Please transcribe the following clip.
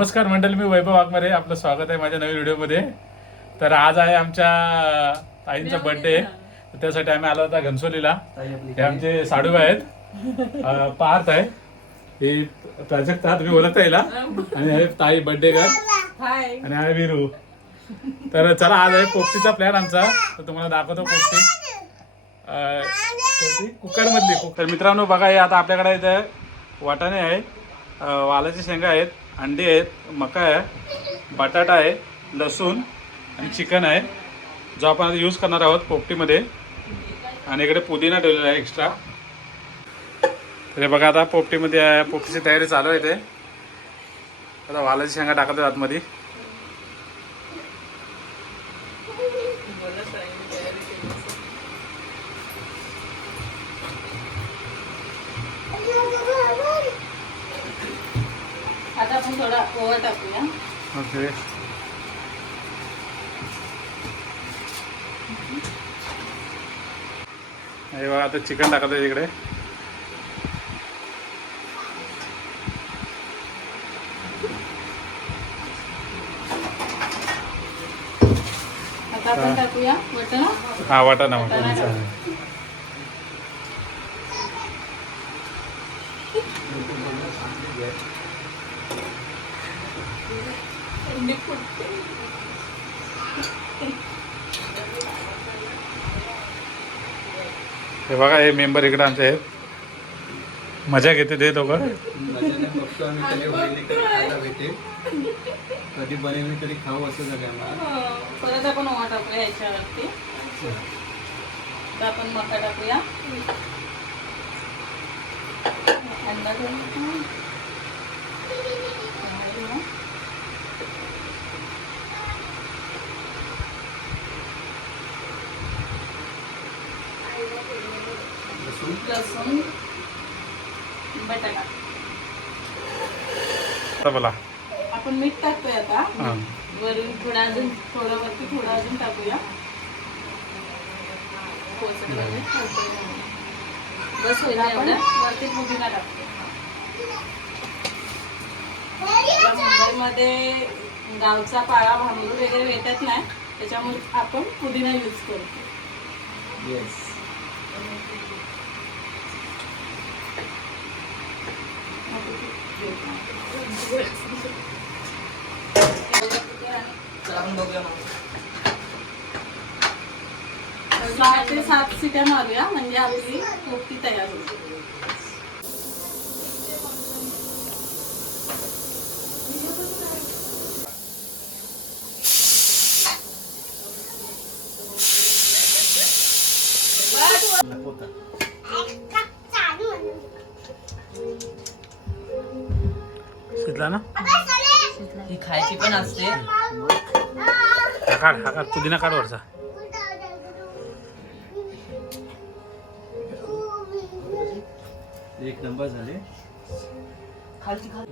नमस्कार मंडळी, मी वैभव वाघमारे. आपलं स्वागत आहे माझ्या नवीन व्हिडिओमध्ये. तर आज आहे आमच्या ताईंचा बर्थडे. त्यासाठी आम्ही आलो होता घनसोलीला. हे आमचे साडूबाई आहेत, पार्थ आहे, हे प्राजक्ता तुम्ही ओळखता येईल, आणि हे ताई बर्थडे गर्ल, आणि आहे वीरू. तर चला, आज आहे पोपटीचा प्लॅन आमचा. तर तुम्हाला दाखवतो पोपटी कुकर मधली. तर मित्रांनो बघा, हे आता आपल्याकडे इथे वाटाणे आहे, वालाची शेंगा आहेत, अंडी आहेत, मका आहे, बटाटा आहे, लसूण आणि चिकन आहे, जो आपण आता यूज करणार आहोत पोपटीमध्ये. आणि इकडे पुदिना ठेवलेला आहे एक्स्ट्रा. तर हे बघा, आता पोपटीमध्ये पोपटीची तयारी चालू आहे. ते आता वालाची शेंगा टाकत आतमध्ये. आता आपण थोडा ओवा टाकूया. ओके, हे बघा, आता चिकन टाकत आहे इकडे. आता आपण टाकूया वाटाणा. हा, वाटाणा वाटाणा. हे बघा, हे मेंबर इकडे आमचे आहेत, मजा घेते ते दोघं. कधी बनवली तरी खाऊ असं सगळ्यांना. परत आपण ओवा टाकूया याच्यावरती. आता आपण मका टाकूया. अंडा टाकूया. लसूण, बटाटा. बोला, आपण मीठ टाकतोय आता. हां, वरून थोडा अजून, थोडा वरती थोडा अजून टाकूया. बस होईल. आपण वरती पुदिना टाकतो. मुंबईमध्ये गावचा पाळा भांबूळ वगैरे भेटत नाही, त्याच्यामुळे आपण पुदिना यूज करतो. येस. आपण बघूया मग. 6 ते 7 शिट्या मारूया, म्हणजे आपली पोपटी तयार होईल. शिजला ना? ही खायची पण असते. हा काढ, हा काढ, पुदिना काढ वरचा. एक नंबर झाले. खालची खाल